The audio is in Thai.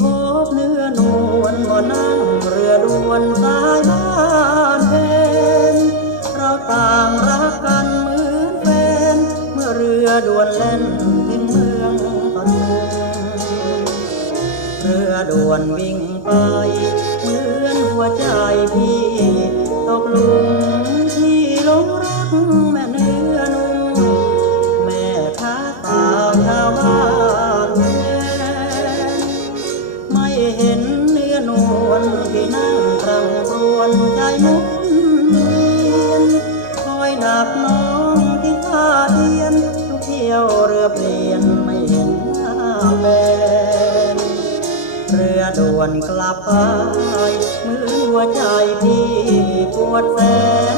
พบเนื้อนวลบ่นั่งเรือด่วนสายบ้านเพนเราต่างรักกันเหมือนแฟนเมื่อเรือด่วนเล่นถึงเมืองปทุมเรือด่วนวิ่งไปเหมือนหัวใจพี่ตกหลุมที่ลงรักแม่น เห็นเนื้อนวลที่นั่งครังครวนใจมุนเวียนคอยหนักน้องที่ท่าเทียนทุกเที่ยวเรือเปลี่ยนไม่เห็นหน้าแบนเรือด่วนกลับไปมือหัวใจพี่ปวดแสนไม่พบ